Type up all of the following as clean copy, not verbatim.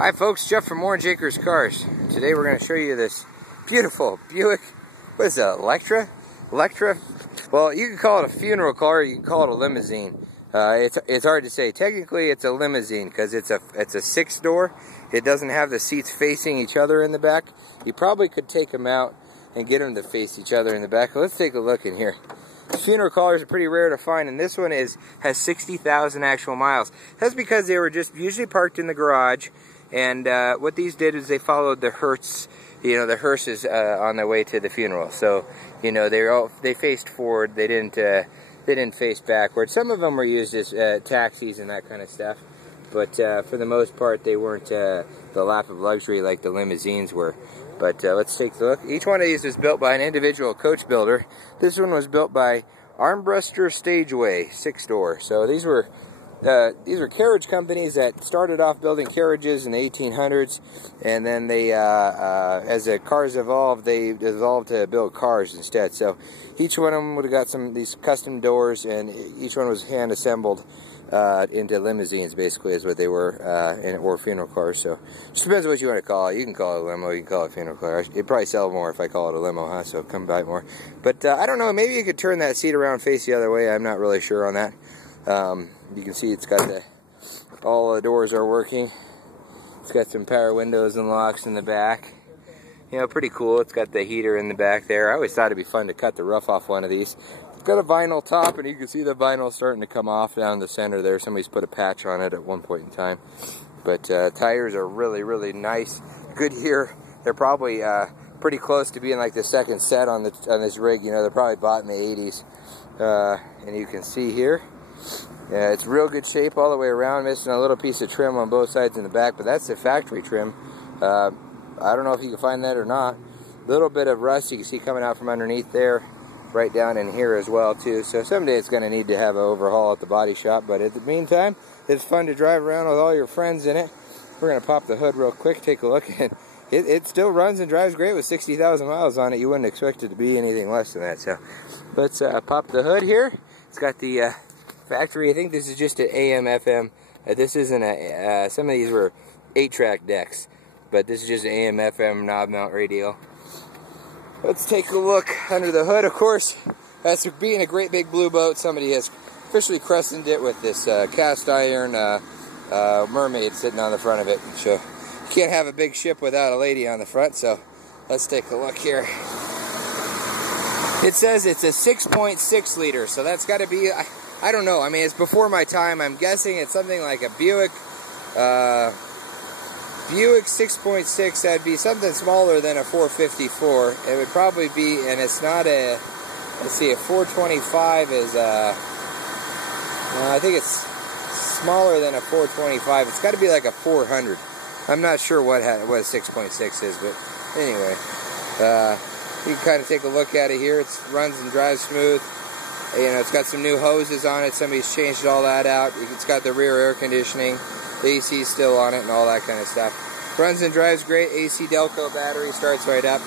Hi folks, Jeff from Orange Acres Cars. Today we're going to show you this beautiful Buick. What is that, Electra? Electra? Well, you can call it a funeral car, you can call it a limousine. It's hard to say. Technically it's a limousine because it's a 6-door. It doesn't have the seats facing each other in the back. You probably could take them out and get them to face each other in the back. Let's take a look in here. Funeral cars are pretty rare to find, and this one has 60,000 actual miles. That's because they were just usually parked in the garage, and what these did is they followed the hearse, the hearses on their way to the funeral. So, they faced forward. They didn't face backward. Some of them were used as taxis and that kind of stuff, but for the most part, they weren't the lap of luxury like the limousines were. But let's take a look. Each one of these was built by an individual coach builder. This one was built by Armbruster Stageway, 6-door. So these were carriage companies that started off building carriages in the 1800s, and then they, as the cars evolved, they evolved to build cars instead. So each one of them would have got these custom doors, and each one was hand assembled into limousines, basically, is what they were, or funeral cars. So just depends what you want to call it. You can call it a limo, you can call it a funeral car. It'd probably sell more if I call it a limo, huh? So come buy more. But I don't know, maybe you could turn that seat around, face the other way. I'm not really sure on that. You can see it's got all the doors are working. It's got some power windows and locks in the back. Pretty cool. It's got the heater in the back there. I always thought it'd be fun to cut the roof off one of these. It's got a vinyl top, and you can see the vinyl starting to come off down the center there. Somebody's put a patch on it at one point in time. But tires are really, really nice. Good here. They're probably pretty close to being like the second set on this rig. They're probably bought in the 80s. And you can see here, yeah, it's real good shape all the way around, missing a little piece of trim on both sides in the back, but that's the factory trim. I don't know if you can find that or not. A little bit of rust you can see coming out from underneath there, right down in here as well too. So someday it's going to need to have an overhaul at the body shop, but in the meantime, it's fun to drive around with all your friends in it. We're going to pop the hood real quick, take a look, and it still runs and drives great with 60,000 miles on it. You wouldn't expect it to be anything less than that. So let's pop the hood here. It's got the factory. I think this is just an AM FM. This isn't a some of these were 8-track decks, but this is just an AM FM knob mount radio. Let's take a look under the hood. Of course, as for being a great big blue boat, somebody has officially christened it with this cast iron mermaid sitting on the front of it. So you can't have a big ship without a lady on the front. So let's take a look here. It says it's a 6.6 liter, so that's got to be, I don't know. I mean, it's before my time. I'm guessing it's something like a Buick 6.6. That'd be something smaller than a 454. It would probably be, and it's not a, let's see, a 425 is I think it's smaller than a 425. It's got to be like a 400. I'm not sure what a 6.6 is, but anyway, you can kind of take a look at it here. It runs and drives smooth. It's got some new hoses on it. Somebody's changed all that out. It's got the rear air conditioning. The AC is still on it and all that kind of stuff. Runs and drives great. AC Delco battery, starts right up.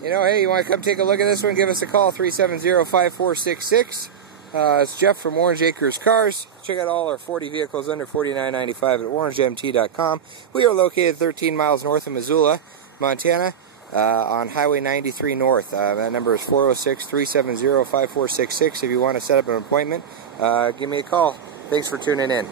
Hey, you want to come take a look at this one? Give us a call, 370-5466. It's Jeff from Orange Acres Cars. Check out all our 40 vehicles under $49.95 at orangemt.com. We are located 13 miles north of Missoula, Montana, on Highway 93 North. That number is 406-370-5466. If you want to set up an appointment, give me a call. Thanks for tuning in.